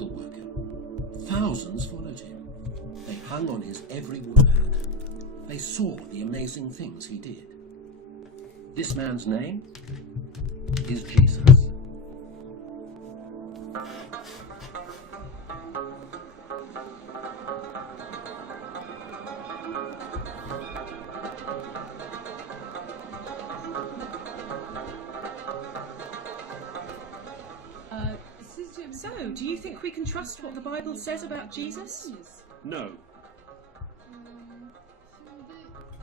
miracle worker. Thousands followed him. They hung on his every word. They saw the amazing things he did. This man's name is Jesus. So, do you think we can trust what the Bible says about Jesus? No.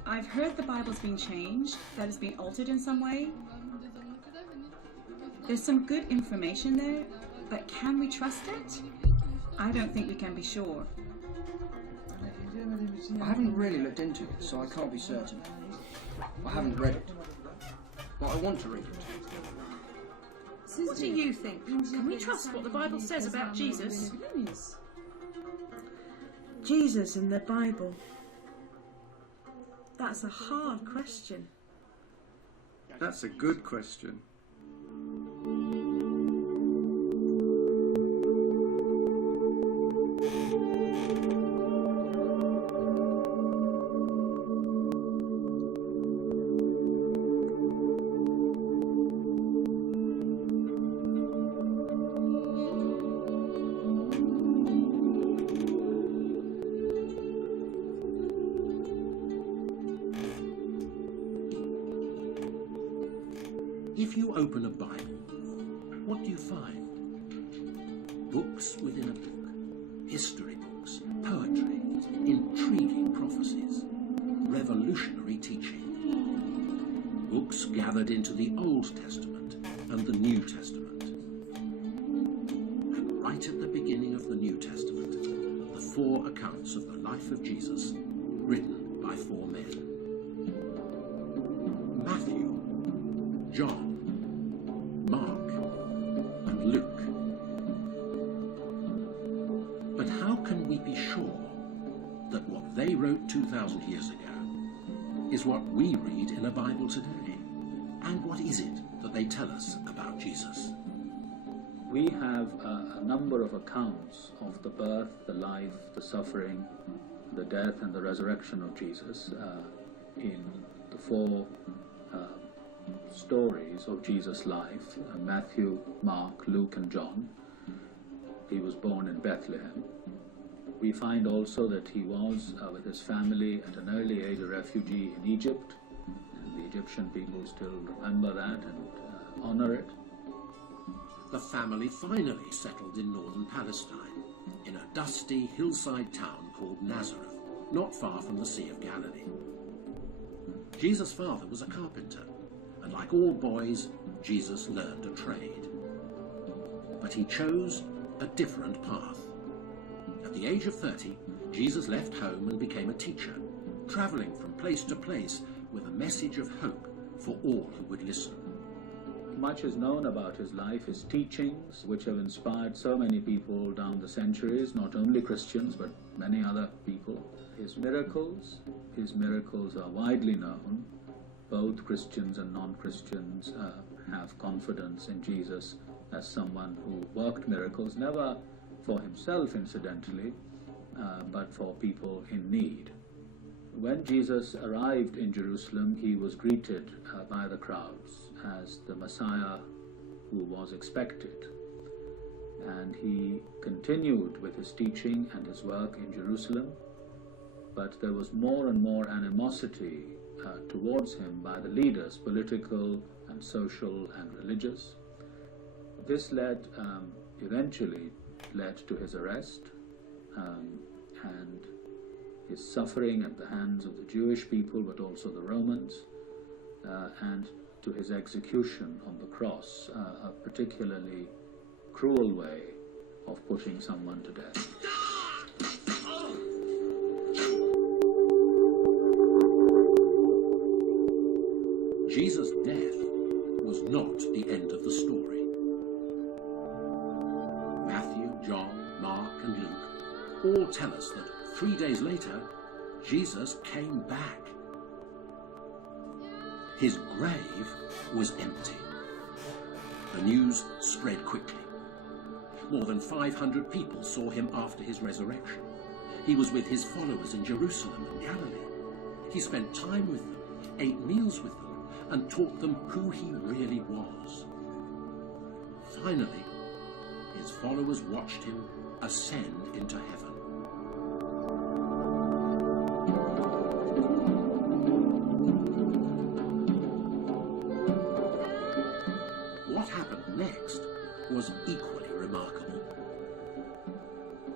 I've heard the Bible's been changed, that it's been altered in some way. There's some good information there, but can we trust it? I don't think we can be sure. I haven't really looked into it, so I can't be certain. I haven't read it, but I want to read it. What do you think? Can we trust what the Bible says about Jesus? Jesus and the Bible. That's a hard question. That's a good question. If you open a Bible, what do you find? Books within a book, history books, poetry, intriguing prophecies, revolutionary teaching. Books gathered into the Old Testament and the New Testament. And right at the beginning of the New Testament, the 4 accounts of the life of Jesus, written by 4 men. Matthew, John, Mark, and Luke. But how can we be sure that what they wrote 2,000 years ago is what we read in a Bible today? And what is it that they tell us about Jesus? We have a number of accounts of the birth, the life, the suffering, the death and the resurrection of Jesus in the 4 stories of Jesus' life, Matthew, Mark, Luke and John. He was born in Bethlehem. We find also that he was, with his family at an early age, a refugee in Egypt. And the Egyptian people still remember that and honor it. The family finally settled in northern Palestine, in a dusty hillside town called Nazareth, not far from the Sea of Galilee. Jesus' father was a carpenter, and like all boys, Jesus learned a trade. But he chose a different path. At the age of 30, Jesus left home and became a teacher, traveling from place to place with a message of hope for all who would listen. Much is known about his life, his teachings, which have inspired so many people down the centuries, not only Christians, but many other people. His miracles are widely known. Both Christians and non-Christians have confidence in Jesus as someone who worked miracles, never for himself incidentally, but for people in need. When Jesus arrived in Jerusalem, he was greeted by the crowds as the Messiah who was expected. And he continued with his teaching and his work in Jerusalem, but there was more and more animosity towards him by the leaders, political and social and religious. This eventually led to his arrest and his suffering at the hands of the Jewish people, but also the Romans, and to his execution on the cross, a particularly cruel way of putting someone to death. Jesus' death was not the end of the story. Matthew, John, Mark, and Luke all tell us that 3 days later, Jesus came back. His grave was empty. The news spread quickly. More than 500 people saw him after his resurrection. He was with his followers in Jerusalem and Galilee. He spent time with them, ate meals with them, and taught them who he really was. Finally, his followers watched him ascend into heaven. What happened next was equally remarkable.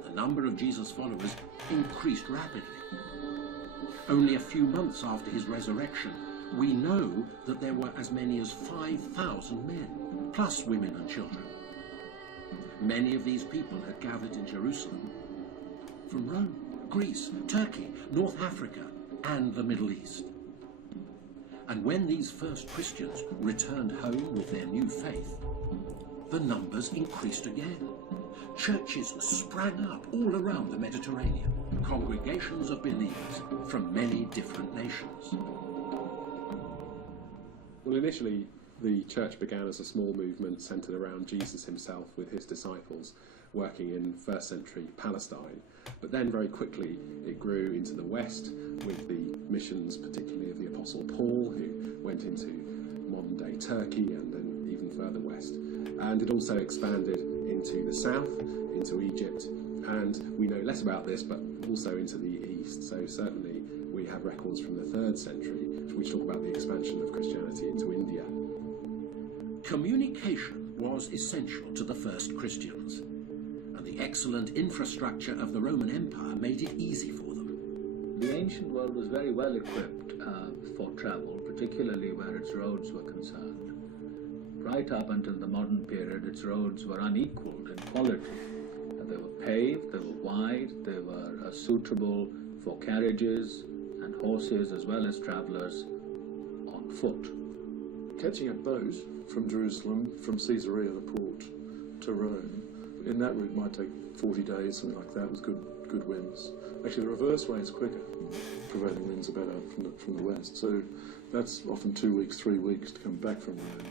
The number of Jesus' followers increased rapidly. Only a few months after his resurrection, we know that there were as many as 5,000 men, plus women and children. Many of these people had gathered in Jerusalem from Rome, Greece, Turkey, North Africa, and the Middle East. And when these first Christians returned home with their new faith, the numbers increased again. Churches sprang up all around the Mediterranean, congregations of believers from many different nations. Well, initially, the church began as a small movement centred around Jesus himself with his disciples working in first century Palestine. But then very quickly it grew into the west with the missions, particularly of the Apostle Paul, who went into modern day Turkey and then even further west. And it also expanded into the south, into Egypt, and we know less about this, but also into the east. So certainly we have records from the 3rd century which talk about the expansion of Christianity into India. Communication was essential to the first Christians, and the excellent infrastructure of the Roman Empire made it easy for them. The ancient world was very well equipped for travel, particularly where its roads were concerned. Right up until the modern period, its roads were unequaled in quality. They were paved, they were wide, they were suitable for carriages and horses as well as travellers on foot. Catching a boat from Jerusalem, from Caesarea, the port, to Rome, in that route might take 40 days, something like that, with good winds. Actually, the reverse way is quicker. Prevailing winds are better from the west, so that's often 2 weeks, 3 weeks to come back from Rome.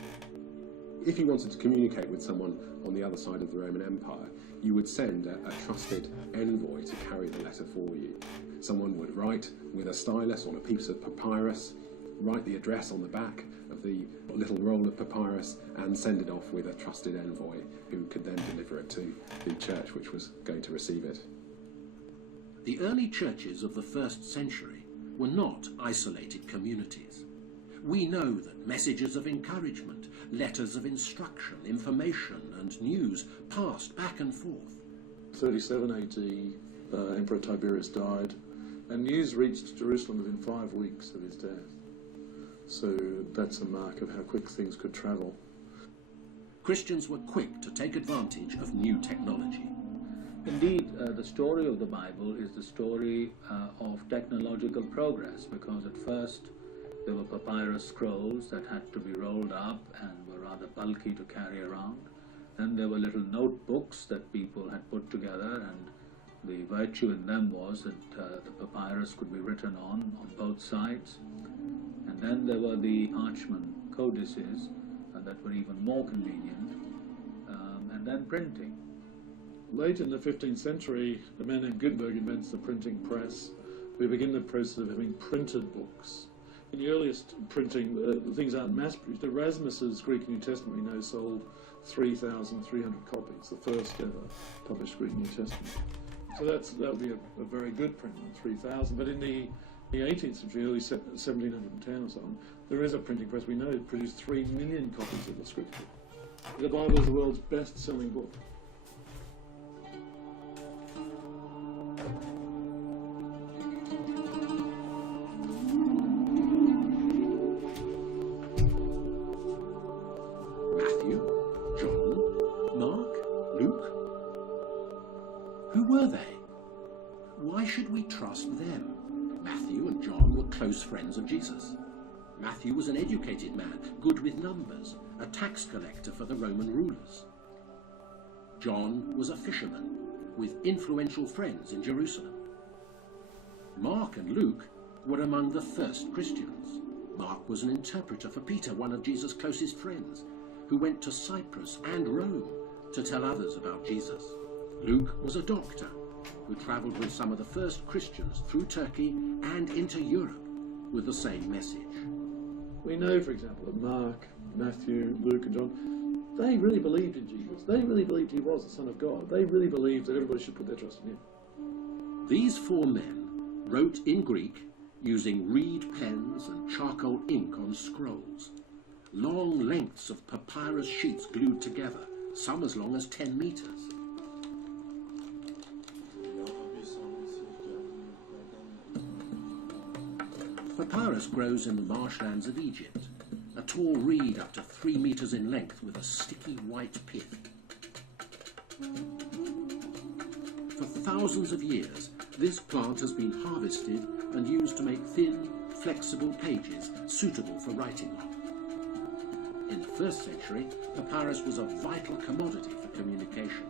If you wanted to communicate with someone on the other side of the Roman Empire, you would send a trusted envoy to carry the letter for you. Someone would write with a stylus on a piece of papyrus, write the address on the back of the little roll of papyrus, and send it off with a trusted envoy who could then deliver it to the church which was going to receive it. The early churches of the 1st century were not isolated communities. We know that messages of encouragement, letters of instruction, information and news passed back and forth. 37 AD, Emperor Tiberius died, and news reached Jerusalem within 5 weeks of his death. So that's a mark of how quick things could travel. Christians were quick to take advantage of new technology. Indeed, the story of the Bible is the story of technological progress, because at first there were papyrus scrolls that had to be rolled up and were rather bulky to carry around. Then there were little notebooks that people had put together, and the virtue in them was that the papyrus could be written on both sides. And then there were the Archman codices that were even more convenient, and then printing. Late in the 15th century, a man named Gutenberg invents the printing press. We begin the process of having printed books. In the earliest printing, things aren't mass-produced. Erasmus's Greek New Testament, we know, sold 3,300 copies, the first ever published Greek New Testament. So that would be a very good print, 3,000. But in the 18th century, early 1710 or so on, there is a printing press. We know it produced 3 million copies of the Scripture. The Bible is the world's best-selling book. Matthew, John, Mark, Luke. Who were they? Why should we trust them? Matthew and John were close friends of Jesus. Matthew was an educated man, good with numbers, a tax collector for the Roman rulers. John was a fisherman, with influential friends in Jerusalem. Mark and Luke were among the first Christians. Mark was an interpreter for Peter, one of Jesus' closest friends, who went to Cyprus and Rome to tell others about Jesus. Luke was a doctor who travelled with some of the first Christians through Turkey and into Europe with the same message. We know, for example, that Mark, Matthew, Luke and John, they really believed in Jesus. They really believed he was the Son of God. They really believed that everybody should put their trust in him. These four men wrote in Greek using reed pens and charcoal ink on scrolls. Long lengths of papyrus sheets glued together, some as long as 10 meters. Papyrus grows in the marshlands of Egypt, a tall reed up to 3 meters in length with a sticky white pith. For thousands of years, this plant has been harvested and used to make thin, flexible pages suitable for writing on. In the 1st century, papyrus was a vital commodity for communication.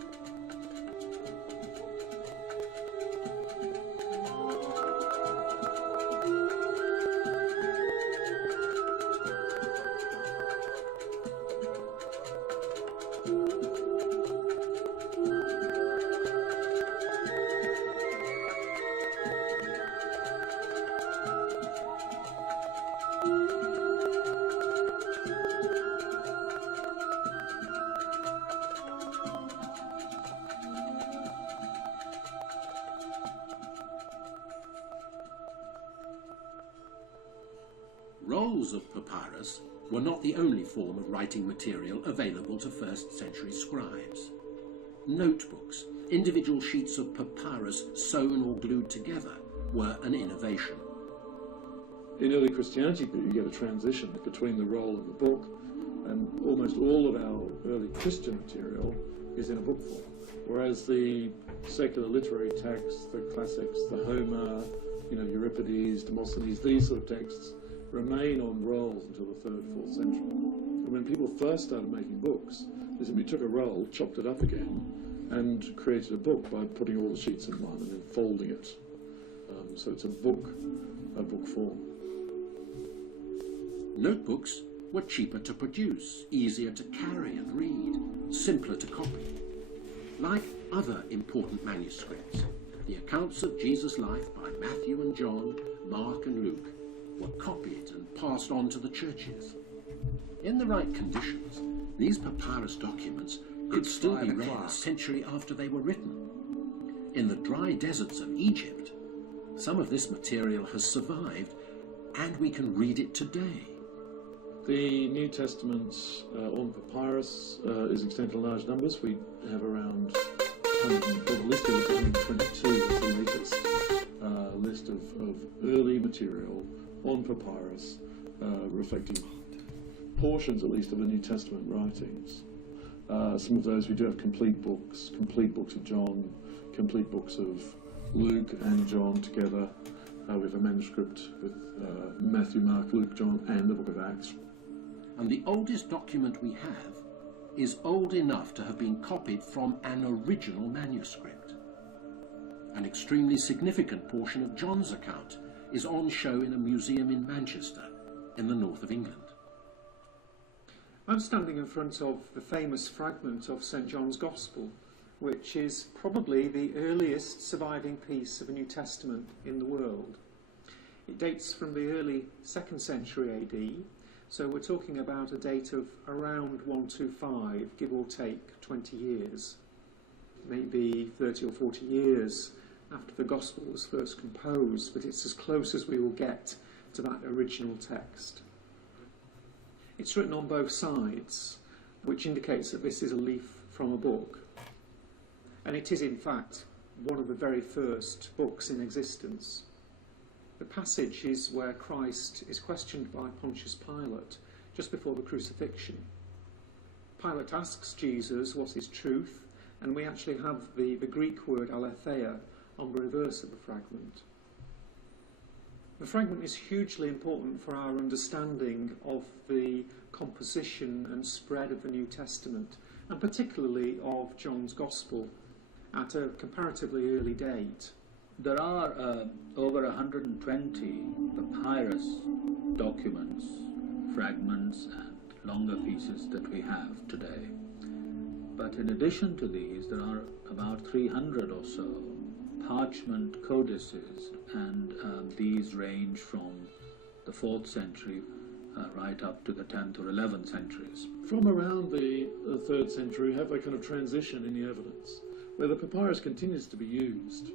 Rolls of papyrus were not the only form of writing material available to 1st century scribes. Notebooks, individual sheets of papyrus sewn or glued together, were an innovation. In early Christianity, you get a transition between the roll and the book, and almost all of our early Christian material is in a book form, whereas the secular literary texts, the classics, the Homer, Euripides, Demosthenes, these sort of texts remain on rolls until the 3rd, 4th century. And when people first started making books, they simply took a roll, chopped it up again, and created a book by putting all the sheets in one and then folding it. So it's a book form. Notebooks were cheaper to produce, easier to carry and read, simpler to copy. Like other important manuscripts, the accounts of Jesus' life by Matthew and John, Mark and Luke were copied and passed on to the churches. In the right conditions, these papyrus documents could still be read a century after they were written. In the dry deserts of Egypt, some of this material has survived, and we can read it today. The New Testament on papyrus is extant in large numbers. We have around 122 is the latest list of early material on papyrus, reflecting portions at least of the New Testament writings. Some of those we do have complete books of John, complete books of Luke and John together. We have a manuscript with Matthew, Mark, Luke, John and the book of Acts. And the oldest document we have is old enough to have been copied from an original manuscript. An extremely significant portion of John's account is on show in a museum in Manchester, in the north of England. I'm standing in front of the famous fragment of St. John's Gospel, which is probably the earliest surviving piece of a New Testament in the world. It dates from the early 2nd century AD, so we're talking about a date of around 125, give or take 20 years, maybe 30 or 40 years after the Gospel was first composed, but it's as close as we will get to that original text. It's written on both sides, which indicates that this is a leaf from a book. And it is, in fact, one of the very first books in existence. The passage is where Christ is questioned by Pontius Pilate just before the crucifixion. Pilate asks Jesus what is truth, and we actually have the Greek word aletheia on the reverse of the fragment. The fragment is hugely important for our understanding of the composition and spread of the New Testament, and particularly of John's Gospel at a comparatively early date. There are over 120 papyrus documents, fragments and longer pieces that we have today. But in addition to these, there are about 300 or so parchment codices, and these range from the 4th century right up to the 10th or 11th centuries. From around the 3rd century, we have a kind of transition in the evidence, where the papyrus continues to be used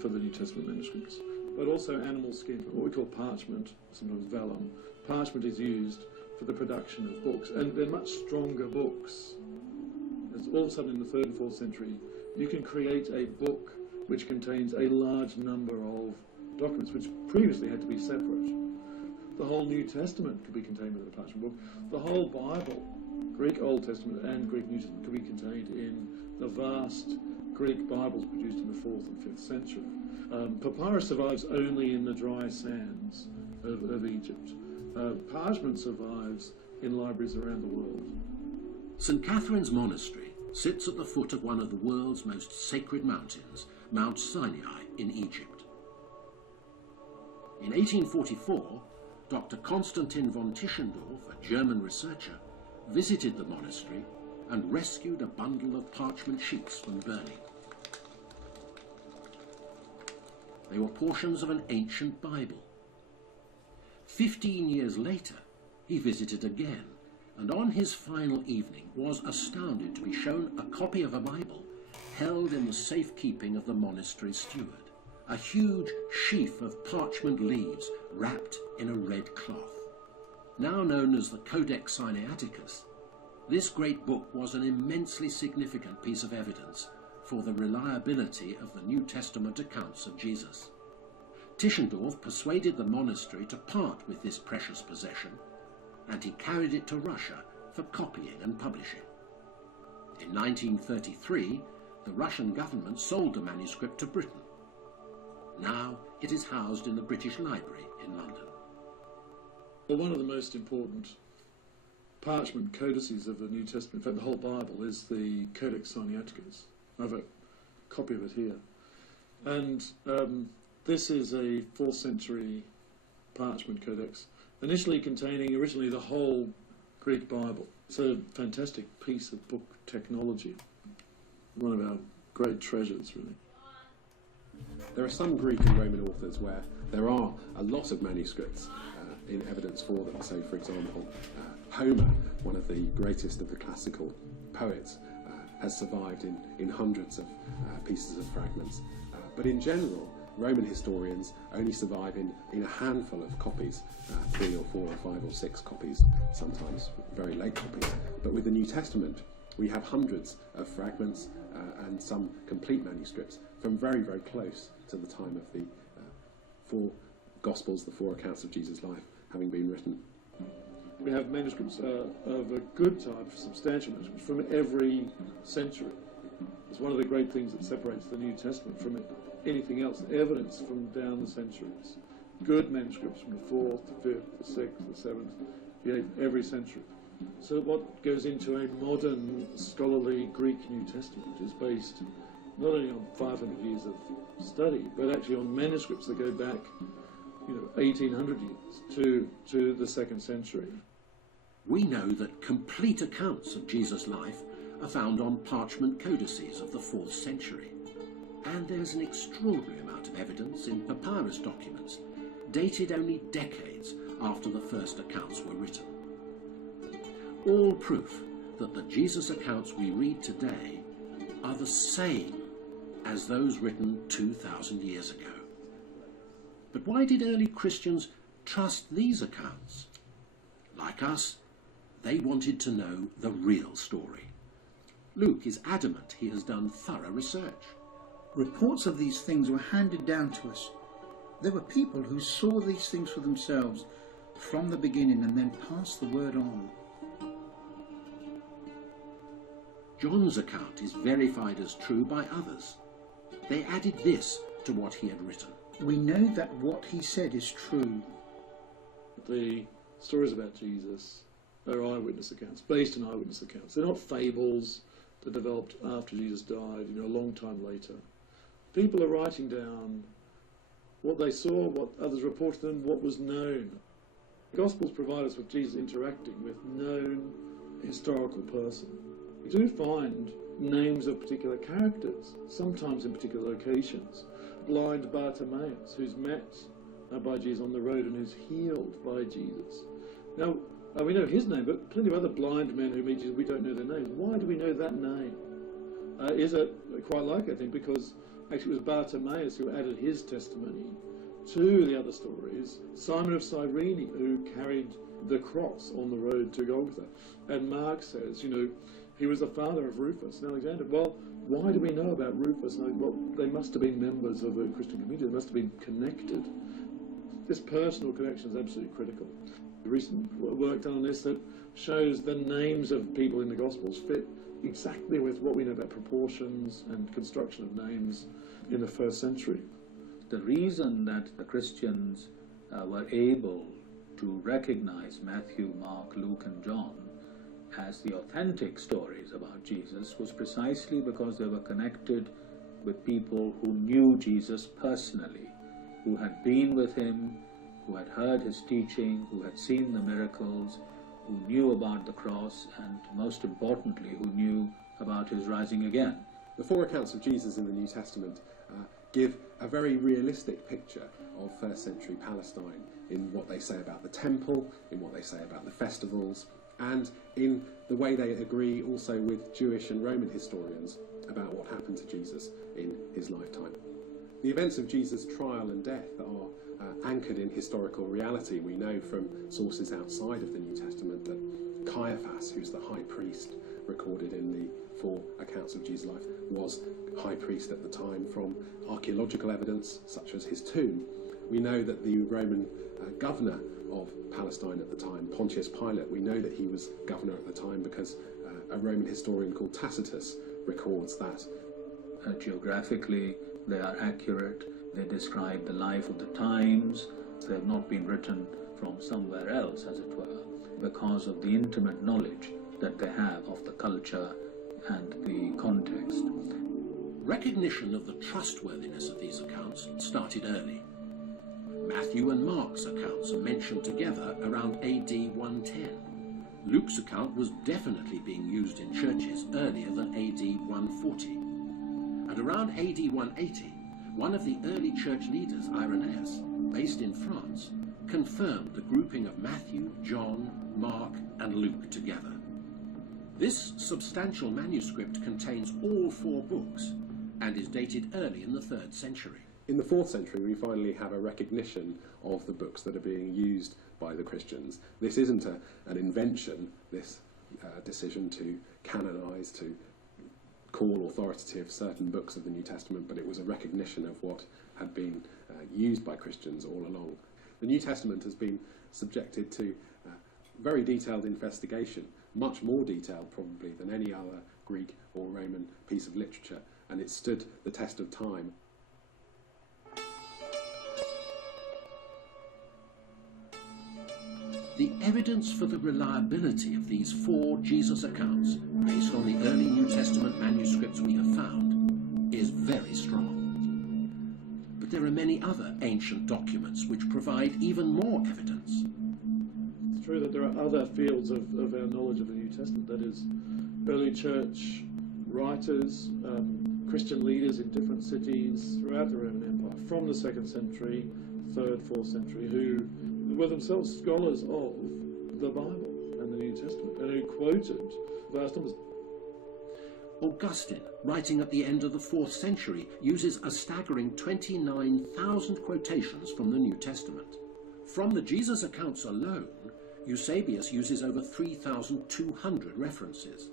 for the New Testament manuscripts, but also animal skin, what we call parchment, sometimes vellum. Parchment is used for the production of books, and they're much stronger books. As all of a sudden in the 3rd and 4th century, you can create a book which contains a large number of documents, which previously had to be separate. The whole New Testament could be contained within a parchment book. The whole Bible, Greek Old Testament and Greek New Testament, could be contained in the vast Greek Bibles produced in the 4th and 5th century. Papyrus survives only in the dry sands of Egypt. Parchment survives in libraries around the world. St. Catherine's Monastery sits at the foot of one of the world's most sacred mountains, Mount Sinai in Egypt. In 1844, Dr. Konstantin von Tischendorf, a German researcher, visited the monastery and rescued a bundle of parchment sheets from burning. They were portions of an ancient Bible. 15 years later, he visited again, and on his final evening was astounded to be shown a copy of a Bible held in the safekeeping of the monastery steward, a huge sheaf of parchment leaves wrapped in a red cloth. Now known as the Codex Sinaiticus, this great book was an immensely significant piece of evidence for the reliability of the New Testament accounts of Jesus. Tischendorf persuaded the monastery to part with this precious possession, and he carried it to Russia for copying and publishing. In 1933, the Russian government sold the manuscript to Britain. Now it is housed in the British Library in London. Well, one of the most important parchment codices of the New Testament, in fact the whole Bible, is the Codex Sinaiticus. I have a copy of it here. And this is a 4th century parchment codex, initially containing originally the whole Greek Bible. It's a fantastic piece of book technology. One of our great treasures, really. There are some Greek and Roman authors where there are a lot of manuscripts in evidence for them. So, for example, Homer, one of the greatest of the classical poets, has survived in hundreds of pieces of fragments. But in general, Roman historians only survive in a handful of copies, 3 or 4 or 5 or 6 copies, sometimes very late copies. But with the New Testament, we have hundreds of fragments and some complete manuscripts from very, very close to the time of the 4 Gospels, the 4 accounts of Jesus' life, having been written. We have manuscripts of a good type, substantial manuscripts, from every century. It's one of the great things that separates the New Testament from anything else, evidence from down the centuries. Good manuscripts from the 4th, the 5th, the 6th, the 7th, the 8th, every century. So what goes into a modern scholarly Greek New Testament is based not only on 500 years of study, but actually on manuscripts that go back 1,800 years to the 2nd century. We know that complete accounts of Jesus' life are found on parchment codices of the 4th century. And there's an extraordinary amount of evidence in papyrus documents, dated only decades after the first accounts were written. All proof that the Jesus accounts we read today are the same as those written 2,000 years ago. But why did early Christians trust these accounts? Like us, they wanted to know the real story. Luke is adamant he has done thorough research. Reports of these things were handed down to us. There were people who saw these things for themselves from the beginning and then passed the word on. John's account is verified as true by others. They added this to what he had written. We know that what he said is true. The stories about Jesus are eyewitness accounts, based on eyewitness accounts. They're not fables that developed after Jesus died, a long time later. People are writing down what they saw, what others reported to them, what was known. The Gospels provide us with Jesus interacting with known historical person. We do find names of particular characters, sometimes in particular locations. Blind Bartimaeus, who's met by Jesus on the road and who's healed by Jesus. Now, we know his name, but plenty of other blind men who meet Jesus, we don't know their names. Why do we know that name? Is it quite likely, I think, because actually it was Bartimaeus who added his testimony to the other stories. Simon of Cyrene, who carried the cross on the road to Golgotha. And Mark says, he was the father of Rufus and Alexander. Well, why do we know about Rufus? Well, they must have been members of a Christian community. They must have been connected. This personal connection is absolutely critical. The recent work done on this that shows the names of people in the Gospels fit exactly with what we know about proportions and construction of names in the first century. The reason that the Christians were able to recognize Matthew, Mark, Luke, and John as the authentic stories about Jesus was precisely because they were connected with people who knew Jesus personally, who had been with him, who had heard his teaching, who had seen the miracles, who knew about the cross, and most importantly, who knew about his rising again. The four accounts of Jesus in the New Testament give a very realistic picture of first century Palestine in what they say about the temple, in what they say about the festivals, and in the way they agree also with Jewish and Roman historians about what happened to Jesus in his lifetime. The events of Jesus' trial and death are anchored in historical reality. We know from sources outside of the New Testament that Caiaphas, who's the high priest recorded in the four accounts of Jesus' life, was high priest at the time. From archaeological evidence, such as his tomb, we know that the Roman governor of Palestine at the time, Pontius Pilate, we know that he was governor at the time because a Roman historian called Tacitus records that. Geographically, they are accurate. They describe the life of the times. They have not been written from somewhere else, as it were, because of the intimate knowledge that they have of the culture and the context. Recognition of the trustworthiness of these accounts started early. Matthew and Mark's accounts are mentioned together around AD 110. Luke's account was definitely being used in churches earlier than AD 140. And around AD 180, one of the early church leaders, Irenaeus, based in France, confirmed the grouping of Matthew, John, Mark, and Luke together. This substantial manuscript contains all four books and is dated early in the 3rd century. In the 4th century, we finally have a recognition of the books that are being used by the Christians. This isn't an invention, this decision to canonize, to call authoritative certain books of the New Testament, but it was a recognition of what had been used by Christians all along. The New Testament has been subjected to very detailed investigation, much more detailed probably than any other Greek or Roman piece of literature, and it stood the test of time. The evidence for the reliability of these four Jesus accounts, based on the early New Testament manuscripts we have found, is very strong. But there are many other ancient documents which provide even more evidence. It's true that there are other fields of our knowledge of the New Testament, that is, early church writers, Christian leaders in different cities throughout the Roman Empire, from the 2nd century, 3rd, 4th century, who were themselves scholars of the Bible and the New Testament, and who quoted vast numbers. Augustine, writing at the end of the 4th century, uses a staggering 29,000 quotations from the New Testament. From the Jesus accounts alone, Eusebius uses over 3,200 references.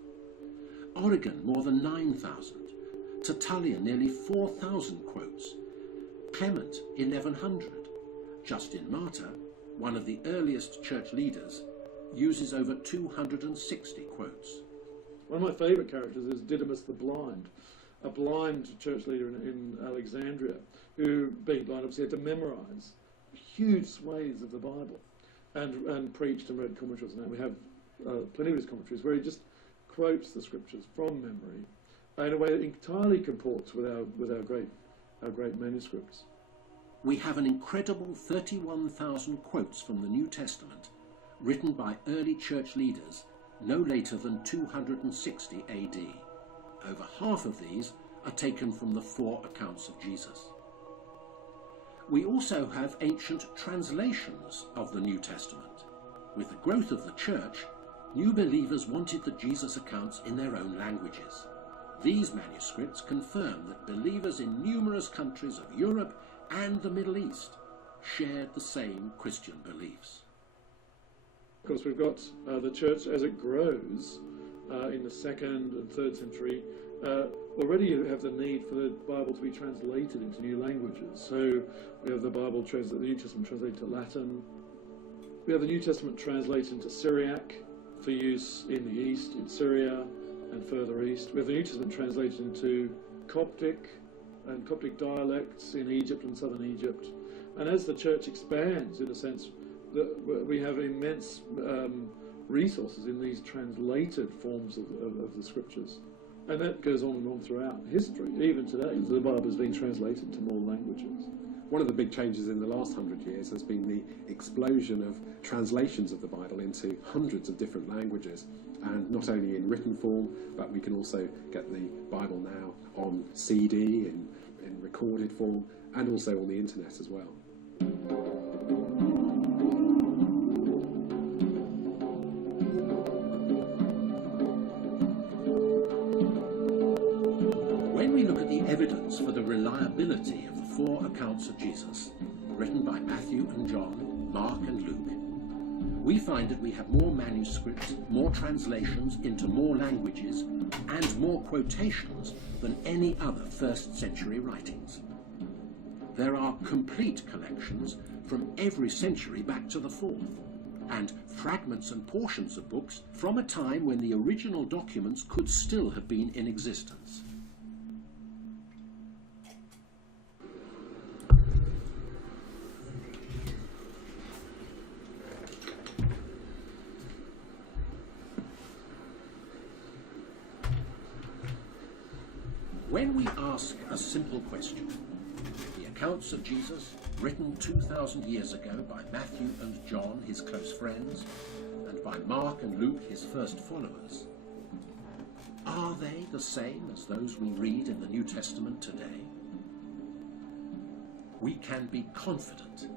Origen, more than 9,000. Tertullian, nearly 4,000 quotes. Clement, 1,100. Justin Martyr, one of the earliest church leaders, uses over 260 quotes. One of my favourite characters is Didymus the Blind, a blind church leader in Alexandria, who, being blind, obviously had to memorise huge swathes of the Bible and preached and read commentaries. And we have plenty of his commentaries where he just quotes the scriptures from memory in a way that entirely comports with our great manuscripts. We have an incredible 31,000 quotes from the New Testament written by early church leaders no later than 260 AD. Over half of these are taken from the 4 accounts of Jesus. We also have ancient translations of the New Testament. With the growth of the church, new believers wanted the Jesus accounts in their own languages. These manuscripts confirm that believers in numerous countries of Europe and the Middle East shared the same Christian beliefs. Of course, we've got the church as it grows in the 2nd and 3rd century. Already you have the need for the Bible to be translated into new languages. So we have the Bible the New Testament translated to Latin. We have the New Testament translated into Syriac for use in the east, in Syria and further east. We have the New Testament translated into Coptic and Coptic dialects in Egypt and southern Egypt. And as the church expands, in a sense, we have immense resources in these translated forms of the scriptures. And that goes on and on throughout history. Even today, the Bible is being translated to more languages. One of the big changes in the last 100 years has been the explosion of translations of the Bible into hundreds of different languages, and not only in written form, but we can also get the Bible now on CD, in recorded form, and also on the internet as well. When we look at the evidence for the reliability of the 4 accounts of Jesus, written by Matthew and John, Mark and Luke, we find that we have more manuscripts, more translations into more languages, and more quotations than any other 1st century writings. There are complete collections from every century back to the 4th, and fragments and portions of books from a time when the original documents could still have been in existence. When we ask a simple question, the accounts of Jesus, written 2,000 years ago by Matthew and John, his close friends, and by Mark and Luke, his first followers, are they the same as those we read in the New Testament today? We can be confident